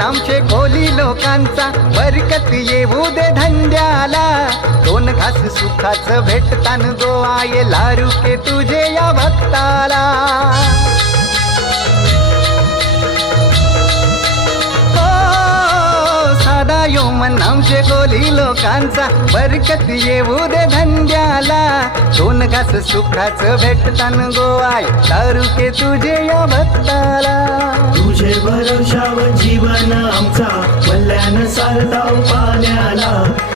आमचे कोली लोकांचा, बरकत येऊ दे धंद्याला. दोन घास सुखाचं भेटतान गोवाये, लारुके तुझे या भक्ताला. साधा यो मन आमचे कोली लोकांचा, बरकत येऊ दे धंद्याला. दोन घास सुखाचं भेटतान गोवाय, लारुके तुझे या भक्ताला. तुझे भरवशावर जीवन आमचा, वल्ल्यानं सारताव पाण्याला.